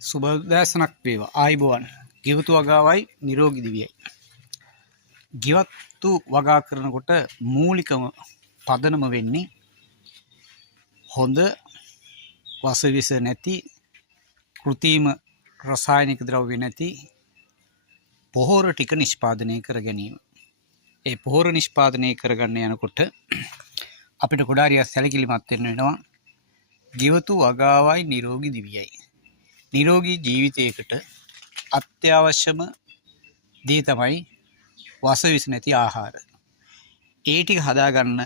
සුබදෑසනක් වේවා. ආයිබෝවන්. ගෙවතු වගාවයි නිරෝගී දිවියයි. ගෙවතු වගා කරනකොට මූලිකම පදනම වෙන්නේ හොඳ වසවිස නැති කෘත්‍රිම රසායනික ද්‍රව්‍ය නැති පොහොර ටික නිෂ්පාදනය කර ගැනීම. ඒ පොහොර නිෂ්පාදනය කරගන්න යනකොට අපිට ගොඩාරිය සැලකිලිමත් වෙන්න වෙනවා. ගෙවතු වගාවයි නිරෝගී දිවියයි. නිරෝගී ජීවිතයකට අත්‍යවශ්‍යම දේ තමයි වසවිස නැති ආහාර. ඒ ටික හදාගන්න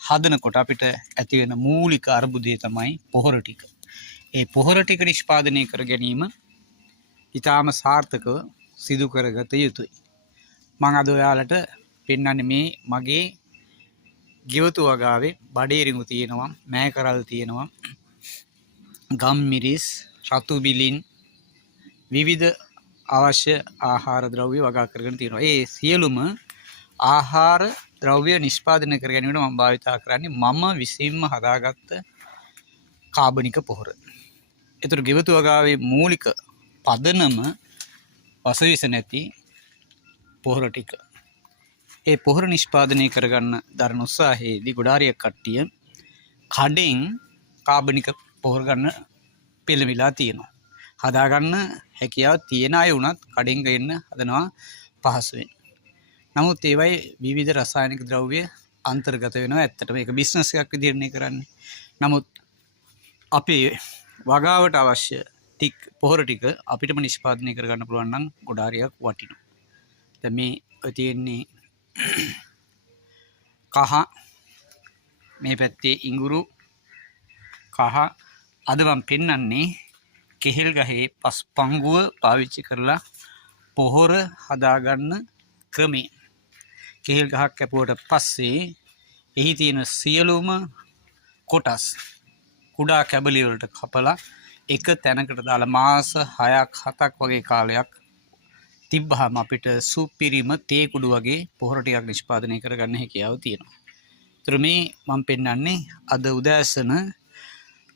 හදනකොට අපිට ඇති වෙන මූලික අර්බුදය තමයි පොහොර ටික. ඒ පොහොර ටික නිෂ්පාදනය කර ගැනීම ඉතාම සාර්ථකව සිදු කරගත යුතුයි. මම අද ඔයාලට පෙන්වන්නේ මේ මගේ ගෙවතු වගාවේ බඩේරිඟු තියෙනවා, මෑකරල් තියෙනවා, ගම් මිරිස්, රතු බිලින් විවිධ අවශ්‍ය ආහාර ද්‍රව්‍ය වගා කරගෙන තියෙනවා. ඒ සියලුම ආහාර ද්‍රව්‍ය නිෂ්පාදනය කර ගැනීමට මම භාවිතා කරන්නේ මම විසින්ම හදාගත්ත කාබනික පොහොර. ඒතර ගෙවතු වගාවේ මූලික පදනම වසවිස නැති පොහොර ටික. ඒ පොහොර නිෂ්පාදනය කරගන්න දරන උත්සාහයේදී ගොඩාරියක් කට්ටිය කඩෙන් කාබනික පොහොර ගන්න පෙළඹිලා තියෙනවා. හදාගන්න හැකියාව තියෙන අය වුණත් කඩෙන් ගන්න හදනවා පහසුවෙන්. නමුත් ඒවයි විවිධ රසායනික ද්‍රව්‍ය අන්තර්ගත වෙනවා. ඇත්තටම ඒක බිස්නස් එකක් විදිහට කරන්නේ. නමුත් අපේ වගාවට අවශ්‍ය පොහොර ටික අපිටම නිෂ්පාදනය කරගන්න පුළුවන් නම් ගොඩාරියක් වටිනවා. දැන් මේ තියෙන්නේ කහ, මේ පැත්තේ ඉඟුරු කහ. අද මම පෙන්වන්නේ කෙහෙල් ගහේ පස් පංගුව පාවිච්චි කරලා පොහොර හදාගන්න ක්‍රමය. කෙහෙල් ගහක් කැපුවට පස්සේ එහි තියෙන සියලුම කොටස් කුඩා කැබලි වලට කපලා එක තැනකට දාලා මාස 6ක් 7ක් වගේ කාලයක් තිබ්බහම අපිට සුපිරිම තේ කුඩු වගේ පොහොර ටිකක් නිෂ්පාදනය කරගන්න හැකියාව තියෙනවා. ඒතර මේ මම පෙන්වන්නේ අද උදෑසන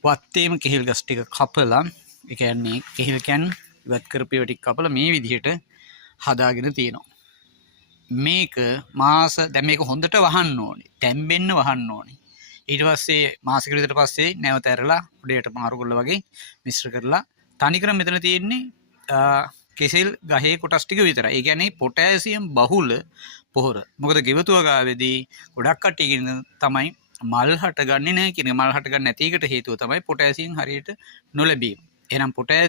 වත්තේම කෙහෙල් ගස් ටික කපලා, ඒ කියන්නේ කෙහෙල් කැන් ඉවත් කරපේව ටික කපලා මේ විදිහට හදාගෙන තියෙනවා. මේක දැන් මේක හොඳට වහන්න ඕනේ. තැම්බෙන්න වහන්න ඕනේ. ඊට පස්සේ මාසෙක විතර පස්සේ නැවත ඇරලා උඩයට මාරු කරලා වගේ මිශ්‍ර කරලා තනිකරම මෙතන තියෙන්නේ කෙසෙල් ගහේ කොටස් ටික විතරයි. ඒ කියන්නේ පොටෑසියම් බහුල පොහොර. මොකද ගෙවතු වගාවේදී ගොඩක් කට්ටිය තමයි මල් හටගන්නේ නැහැ කියන. මල් හටගන්නේ නැති එකට හේතුව තමයි පොටෑසියම් හරියට නොලැබීම. එහෙනම්